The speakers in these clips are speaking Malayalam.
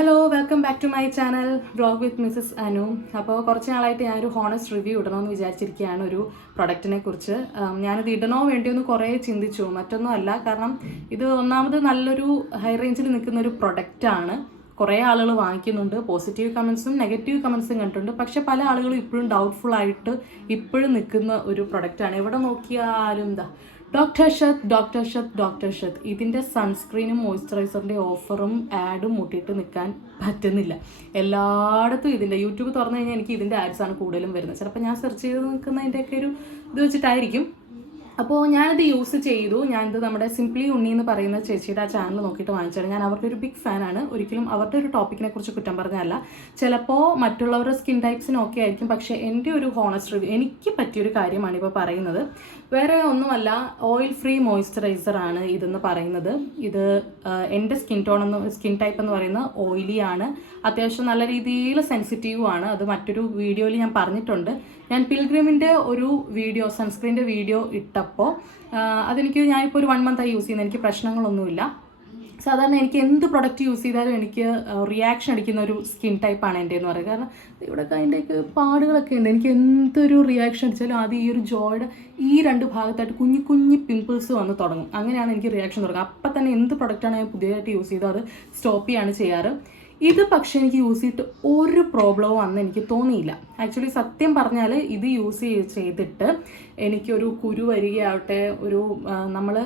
Hello, welcome back to my channel vlog with Mrs Anu. അപ്പോൾ കുറച്ച് നാളായിട്ട് ഞാനൊരു ഹോണസ്റ്റ് റിവ്യൂ ഇടണമെന്ന് വിചാരിച്ചിരിക്കുകയാണ് ഒരു പ്രൊഡക്റ്റിനെ കുറിച്ച്. ഞാനിത് ഇടണോ വേണ്ടിയൊന്ന് കുറേ ചിന്തിച്ചു. മറ്റൊന്നും അല്ല, കാരണം ഇത് ഒന്നാമത് നല്ലൊരു ഹൈ റേഞ്ചിൽ നിൽക്കുന്ന ഒരു പ്രൊഡക്റ്റാണ്. കുറേ ആളുകൾ വാങ്ങിക്കുന്നുണ്ട്. പോസിറ്റീവ് കമൻസും നെഗറ്റീവ് കമൻസും കണ്ടിട്ടുണ്ട്. പക്ഷെ പല ആളുകളും ഇപ്പോഴും ഡൗട്ട്ഫുൾ ആയിട്ട് ഇപ്പോഴും നിൽക്കുന്ന ഒരു പ്രൊഡക്റ്റാണ്. എവിടെ നോക്കിയാലും എന്താ ഡോക്ടർ ഷത്ത്. ഇതിൻ്റെ സൺസ്ക്രീനും മോയ്സ്ചറൈസറിൻ്റെ ഓഫറും ആഡും മുട്ടിയിട്ട് നിൽക്കാൻ പറ്റുന്നില്ല. എല്ലായിടത്തും ഇതിൻ്റെ യൂട്യൂബ് തുറന്നു കഴിഞ്ഞാൽ എനിക്ക് ഇതിൻ്റെ ആഡ്സാണ് കൂടുതലും വരുന്നത്. ചിലപ്പോൾ ഞാൻ സെർച്ച് ചെയ്ത് നിൽക്കുന്നതിൻ്റെയൊക്കെ ഒരു ഇത് വെച്ചിട്ടായിരിക്കും. അപ്പോൾ ഞാനിത് യൂസ് ചെയ്തു. ഞാനിത് നമ്മുടെ സിംപ്ലി ഉണ്ണി എന്ന് പറയുന്ന ചേച്ചിയുടെ ആ ചാനൽ നോക്കിയിട്ട് വാങ്ങിച്ചാണ്. ഞാൻ അവരുടെ ഒരു ബിഗ് ഫാനാണ്. ഒരിക്കലും അവരുടെ ഒരു ടോപ്പിക്കിനെ കുറിച്ച് കുറ്റം പറഞ്ഞതല്ല. ചിലപ്പോൾ മറ്റുള്ളവരുടെ സ്കിൻ ടൈപ്സിനൊക്കെ ആയിരിക്കും, പക്ഷേ എൻ്റെ ഒരു ഹോണസ്റ്റ് റിവ്യൂ എനിക്ക് പറ്റിയൊരു കാര്യമാണ് ഇപ്പോൾ പറയുന്നത്. വേറെ ഒന്നുമല്ല, ഓയിൽ ഫ്രീ മോയ്സ്ചറൈസർ ആണ് ഇതെന്ന് പറയുന്നത്. ഇത് എൻ്റെ സ്കിൻ ടൈപ്പ് എന്ന് പറയുന്നത് ഓയിലി ആണ്. അത്യാവശ്യം നല്ല രീതിയിൽ സെൻസിറ്റീവും ആണ്. അത് മറ്റൊരു വീഡിയോയിൽ ഞാൻ പറഞ്ഞിട്ടുണ്ട്. ഞാൻ പിൽഗ്രിമിൻ്റെ ഒരു വീഡിയോ, സൺസ്ക്രീൻ്റെ വീഡിയോ ഇട്ടപ്പോൾ ഞാനിപ്പോൾ ഒരു 1 മന്തായി യൂസ് ചെയ്യുന്നത്. എനിക്ക് പ്രശ്നങ്ങളൊന്നുമില്ല. സാധാരണ എനിക്ക് എന്ത് പ്രൊഡക്റ്റ് യൂസ് ചെയ്താലും എനിക്ക് റിയാക്ഷൻ അടിക്കുന്ന ഒരു സ്കിൻ ടൈപ്പാണ് എൻ്റെ എന്ന് പറയുന്നത്. കാരണം ഇവിടെ അതിൻ്റെയൊക്കെ പാടുകളൊക്കെ ഉണ്ട്. എനിക്ക് എന്തൊരു റിയാക്ഷൻ അടിച്ചാലും ആദ്യം ഈ ഒരു ജോയുടെ ഈ 2 ഭാഗത്തായിട്ട് കുഞ്ഞു പിമ്പിൾസ് വന്ന് തുടങ്ങും. അങ്ങനെയാണ് എനിക്ക് റിയാക്ഷൻ തുടങ്ങുക. അപ്പം തന്നെ എന്ത് പ്രൊഡക്റ്റാണ് ഞാൻ പുതിയതായിട്ട് യൂസ് ചെയ്തോ അത് സ്റ്റോപ്പ് ചെയ്യാണ് ചെയ്യാറ്. ഇത് പക്ഷേ എനിക്ക് യൂസ് ചെയ്തിട്ട് ഒരു പ്രോബ്ലവും അന്ന് എനിക്ക് തോന്നിയില്ല. ആക്ച്വലി സത്യം പറഞ്ഞാൽ ഇത് യൂസ് ചെയ്തിട്ട് എനിക്കൊരു കുരു വരികയാവട്ടെ, നമ്മൾ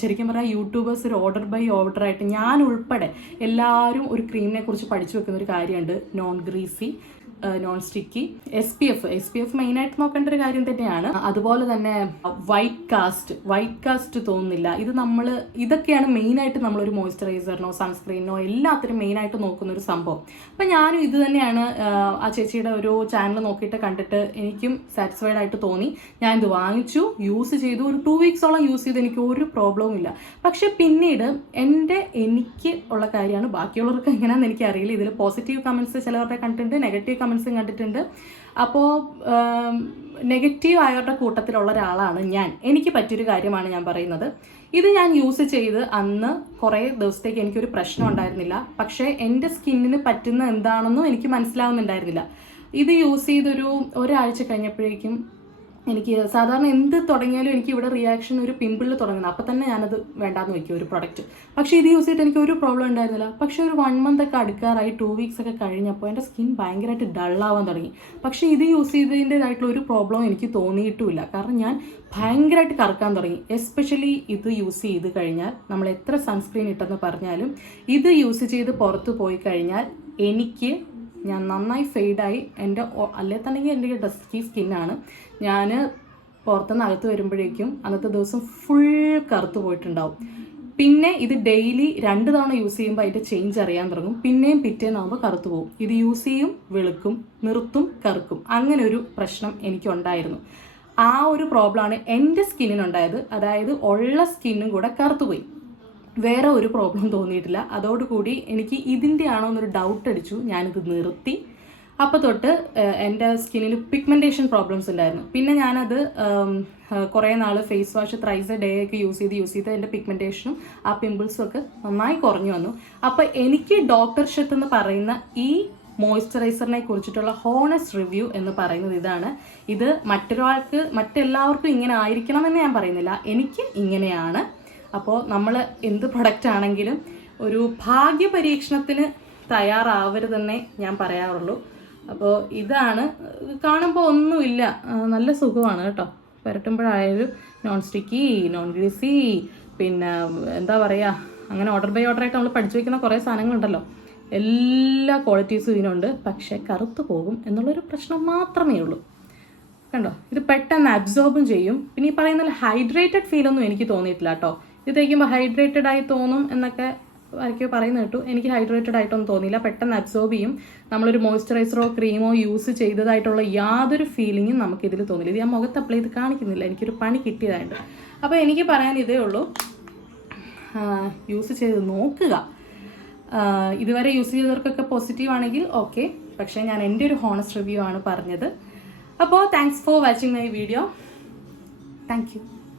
ശരിക്കും പറഞ്ഞാൽ യൂട്യൂബേഴ്സ് ഒരു ഓർഡർ ആയിട്ട് ഞാൻ ഉൾപ്പെടെ എല്ലാവരും ഒരു ക്രീമിനെ കുറിച്ച് പഠിച്ചു വെക്കുന്ന ഒരു കാര്യമുണ്ട്. Non greasy, non sticky, SPF മെയിനായിട്ട് നോക്കേണ്ട ഒരു കാര്യം തന്നെയാണ്. അതുപോലെ തന്നെ വൈറ്റ് കാസ്റ്റ് തോന്നുന്നില്ല. ഇതൊക്കെയാണ് മെയിനായിട്ട് നമ്മളൊരു മോയ്സ്ചറൈസറിനോ സൺസ്ക്രീനോ എല്ലാത്തിനും മെയിനായിട്ട് നോക്കുന്ന ഒരു സംഭവം. അപ്പം ഞാനും ഇത് തന്നെയാണ് ആ ചേച്ചിയുടെ ഒരു ചാനൽ നോക്കിയിട്ട് കണ്ടിട്ട് എനിക്കും സാറ്റിസ്ഫൈഡ് ആയിട്ട് തോന്നി. ഞാൻ ഇത് വാങ്ങിച്ചു, യൂസ് ചെയ്തു. ഒരു 2 വീക്സോളം യൂസ് ചെയ്ത് എനിക്ക് ഒരു പ്രോബ്ലവും ഇല്ല. പക്ഷെ പിന്നീട് എനിക്ക് ഉള്ള കാര്യമാണ്. ബാക്കിയുള്ളവർക്ക് എങ്ങനെയാണെന്ന് എനിക്കറിയില്ല. ഇതിൽ പോസിറ്റീവ് കമൻസ് ചിലവരുടെ കണ്ടിട്ടുണ്ട്, നെഗറ്റീവ് കമൻസും കണ്ടിട്ടുണ്ട്. അപ്പോൾ നെഗറ്റീവ് ആയവരുടെ കൂട്ടത്തിലുള്ള ഒരാളാണ് ഞാൻ. എനിക്ക് പറ്റിയൊരു കാര്യമാണ് ഞാൻ പറയുന്നത്. ഇത് ഞാൻ യൂസ് ചെയ്ത് അന്ന് കുറേ ദിവസത്തേക്ക് എനിക്കൊരു പ്രശ്നം ഉണ്ടായിരുന്നില്ല. പക്ഷേ എൻ്റെ സ്കിന്നിന് പറ്റുന്ന എന്താണെന്നും എനിക്ക് മനസ്സിലാവുന്നുണ്ടായിരുന്നില്ല. ഇത് യൂസ് ചെയ്തൊരു ഒരാഴ്ച കഴിഞ്ഞപ്പോഴേക്കും എനിക്ക് സാധാരണ എന്ത് തുടങ്ങിയാലും എനിക്ക് ഇവിടെ റിയാക്ഷൻ ഒരു പിമ്പിളിൽ തുടങ്ങുന്നത്. അപ്പം തന്നെ ഞാനത് വേണ്ടാന്ന് വയ്ക്കും ഒരു പ്രൊഡക്റ്റ്. പക്ഷേ ഇത് യൂസ് ചെയ്തിട്ട് എനിക്ക് ഒരു പ്രോബ്ലം ഉണ്ടായിരുന്നില്ല. പക്ഷേ ഒരു 1 മന്തൊക്കെ അടുക്കാറായി, 2 വീക്സ് ഒക്കെ കഴിഞ്ഞപ്പോൾ എൻ്റെ സ്കിൻ ഭയങ്കരമായിട്ട് ഡള്ളാവാൻ തുടങ്ങി. പക്ഷേ ഇത് യൂസ് ചെയ്തതിൻ്റെതായിട്ടുള്ള ഒരു പ്രോബ്ലം എനിക്ക് തോന്നിയിട്ടുമില്ല. കാരണം ഞാൻ ഭയങ്കരമായിട്ട് കറക്കാൻ തുടങ്ങി. എസ്പെഷ്യലി ഇത് യൂസ് ചെയ്ത് കഴിഞ്ഞാൽ, നമ്മൾ എത്ര സൺസ്ക്രീൻ ഇട്ടെന്ന് പറഞ്ഞാലും ഇത് യൂസ് ചെയ്ത് പുറത്ത് പോയി കഴിഞ്ഞാൽ ഞാൻ നന്നായി ഫെയ്ഡായി. അല്ലേ തന്നെ എൻ്റെ ഡസ്റ്റി സ്കിന്നാണ്. ഞാൻ പുറത്തുനിന്ന് അകത്ത് വരുമ്പോഴേക്കും അന്നത്തെ ദിവസം ഫുൾ കറുത്ത് പോയിട്ടുണ്ടാവും. പിന്നെ ഇത് ഡെയിലി 2 തവണ യൂസ് ചെയ്യുമ്പോൾ അതിൻ്റെ ചേഞ്ച് അറിയാൻ തുടങ്ങും. പിന്നെയും പിറ്റേന്നാകുമ്പോൾ കറുത്ത് പോകും. ഇത് യൂസ് ചെയ്യും, വെളുക്കും, നിർത്തും, കറുക്കും. അങ്ങനെ ഒരു പ്രശ്നം എനിക്കുണ്ടായിരുന്നു. ആ ഒരു പ്രോബ്ലമാണ് എൻ്റെ സ്കിന്നിനുണ്ടായത്. അതായത് ഉള്ള സ്കിന്നും കൂടെ കറുത്തുപോയി. വേറെ ഒരു പ്രോബ്ലം തോന്നിയിട്ടില്ല. അതോടുകൂടി എനിക്ക് ഇതിൻ്റെ ആണോ എന്നൊരു ഡൗട്ട് അടിച്ചു. ഞാനിത് നിർത്തി. അപ്പോൾ തൊട്ട് എൻ്റെ സ്കിന്നിൽ പിഗ്മെൻറ്റേഷൻ പ്രോബ്ലംസ് ഉണ്ടായിരുന്നു. പിന്നെ ഞാനത് കുറേ നാൾ face wash thrice a day ഒക്കെ യൂസ് ചെയ്ത് എൻ്റെ പിഗ്മെൻറ്റേഷനും ആ പിമ്പിൾസും ഒക്കെ നന്നായി കുറഞ്ഞു വന്നു. അപ്പോൾ എനിക്ക് ഡോക്ടർ ഷത്ത് എന്ന് പറയുന്ന ഈ മോയ്സ്ചറൈസറിനെ കുറിച്ചിട്ടുള്ള ഹോണസ്റ്റ് റിവ്യൂ എന്ന് പറയുന്നത് ഇതാണ്. ഇത് മറ്റെല്ലാവർക്കും ഇങ്ങനെ ആയിരിക്കണം എന്ന് ഞാൻ പറയുന്നില്ല. എനിക്ക് ഇങ്ങനെയാണ്. അപ്പോൾ നമ്മൾ എന്ത് പ്രൊഡക്റ്റ് ആണെങ്കിലും ഒരു ഭാഗ്യ പരീക്ഷണത്തിന് തയ്യാറാവരുതെന്നേ ഞാൻ പറയാറുള്ളൂ. അപ്പോൾ ഇതാണ്. കാണുമ്പോൾ ഒന്നുമില്ല, നല്ല സുഖമാണ് കേട്ടോ. പുരട്ടുമ്പോഴായാലും നോൺ സ്റ്റിക്കി, നോൺ ഗ്രീസി, പിന്നെ എന്താ പറയുക, അങ്ങനെ ഓർഡറായിട്ട് നമ്മൾ പഠിച്ചു വയ്ക്കുന്ന കുറേ സാധനങ്ങളുണ്ടല്ലോ. എല്ലാ ക്വാളിറ്റീസും ഇതിനുണ്ട്. പക്ഷേ കറുത്തു പോകും എന്നുള്ളൊരു പ്രശ്നം മാത്രമേ ഉള്ളൂ. കണ്ടോ, ഇത് പെട്ടെന്ന് അബ്സോർബും ചെയ്യും. പിന്നെ ഈ പറയുന്ന ഹൈഡ്രേറ്റഡ് ഫീലൊന്നും എനിക്ക് തോന്നിയിട്ടില്ല കേട്ടോ. ഇത് തേക്കുമ്പോൾ ഹൈഡ്രേറ്റഡ് ആയി തോന്നും എന്നൊക്കെ ആരൊക്കെയോ പറയുന്നത് കേട്ടു. എനിക്ക് ഹൈഡ്രേറ്റഡ് ആയിട്ടൊന്നും തോന്നിയില്ല. പെട്ടെന്ന് അബ്സോർബ് ചെയ്യും. നമ്മളൊരു മോയ്സ്ചറൈസറോ ക്രീമോ യൂസ് ചെയ്തതായിട്ടുള്ള യാതൊരു ഫീലിങ്ങും നമുക്കിതിൽ തോന്നില്ല. ഇത് ഞാൻ മുഖത്ത് അപ്ലൈ ചെയ്ത് കാണിക്കുന്നില്ല, എനിക്കൊരു പണി കിട്ടിയതായിട്ട്. അപ്പോൾ എനിക്ക് പറയാൻ ഇതേ ഉള്ളൂ, യൂസ് ചെയ്ത് നോക്കുക. ഇതുവരെ യൂസ് ചെയ്തവർക്കൊക്കെ പോസിറ്റീവ് ആണെങ്കിൽ ഓക്കെ. പക്ഷേ ഞാൻ എൻ്റെ ഒരു ഹോണസ്റ്റ് റിവ്യൂ ആണ് പറഞ്ഞത്. അപ്പോൾ thanks for watching my video. Thank you.